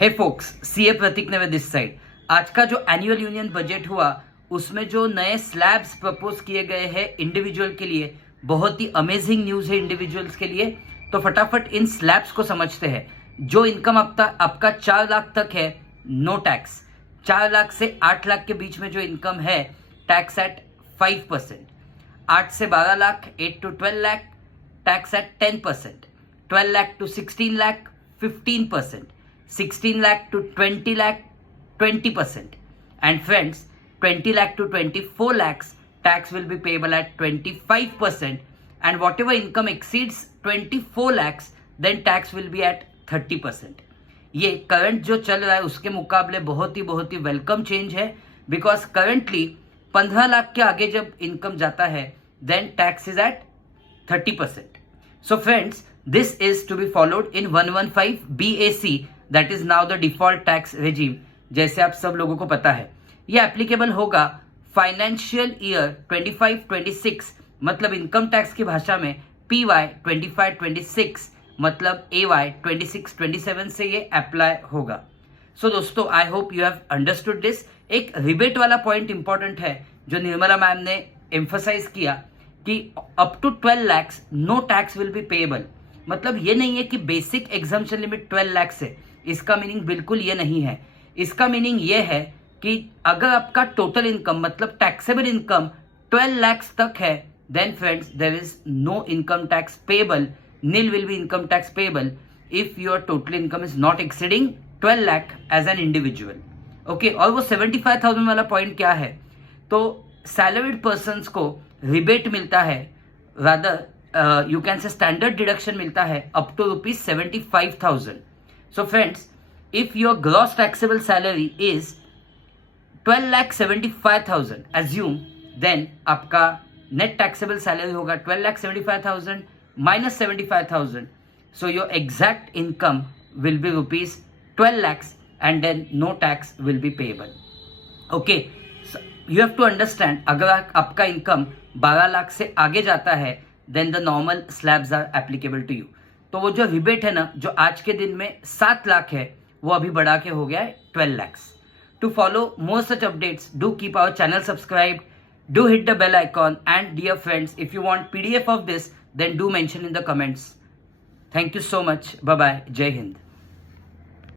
हे focus, CA प्रतीक ने this side. आज का जो एनुअल यूनियन बजट हुआ उसमें जो नए स्लैब्स प्रपोज किए गए हैं इंडिविजुअल के लिए, बहुत ही अमेजिंग न्यूज़ है इंडिविजुअल्स के लिए। तो फटाफट इन स्लैब्स को समझते हैं। जो इनकम आपका 4 लाख तक है, नो टैक्स। 4 लाख से 8 लाख के बीच में जो इनकम है, टैक्स एट 5%। 8 से 12 lakh, 8 to 12 lakh, tax at 10%। 12 lakh to 16 lakh, 15%। 16 lakh to 20 lakh, 20%. And friends, 20 lakh to 24 lakhs, tax will be payable at 25%. And whatever income exceeds 24 lakhs, then tax will be at 30%. ये current जो चल रहा है उसके मुकाबले बहुत ही वेलकम चेंज है, बिकॉज करंटली 15 लाख के आगे जब इनकम जाता है, then tax is at 30%. So friends, this is to be followed in 115 BAC, that is now the default tax regime. जैसे आप सब लोगों को पता है, ये एप्लीकेबल होगा फाइनेंशियल ईयर 25-26, मतलब इनकम टैक्स की भाषा में PY 25-26, मतलब AY 26-27 से ये अप्लाई होगा। सो दोस्तों, I hope you have understood this. एक रिबेट वाला पॉइंट इंपॉर्टेंट है जो निर्मला मैम ने एम्फोसाइज किया कि up to 12 lakhs no tax will be payable. मतलब ये नहीं है कि बेसिक एग्जम्पशन लिमिट 12 lakhs है, इसका मीनिंग बिल्कुल ये नहीं है। इसका मीनिंग ये है कि अगर आपका टोटल इनकम मतलब टैक्सेबल इनकम 12 lakhs तक है, then friends there is no income tax payable, nil will be income tax payable if your total income is not exceeding 12 lakh as an individual. Okay, और वो 75,000 वाला point क्या है? तो salaried person को rebate मिलता है, rather you can say standard deduction मिलता है up to ₹75,000. So friends, if your gross taxable salary is 12,75,000 assume, then आपका नेट टैक्सेबल सैलरी होगा 12,75,000 minus 75,000. So your exact income will be ₹12 lakhs and then no tax will be payable. Okay, so you have to understand, अगर आपका income 12 lakh से आगे जाता है, then the normal slabs are applicable to you. तो वो जो रिबेट है ना, जो आज के दिन में 7 लाख है, वो अभी बढ़ा के हो गया है 12 lakhs. To follow more such updates, do keep our channel subscribed, do hit the bell icon, and dear friends, if you want PDF of this, then do mention in the comments. Thank you so much. Bye bye. Jai Hind.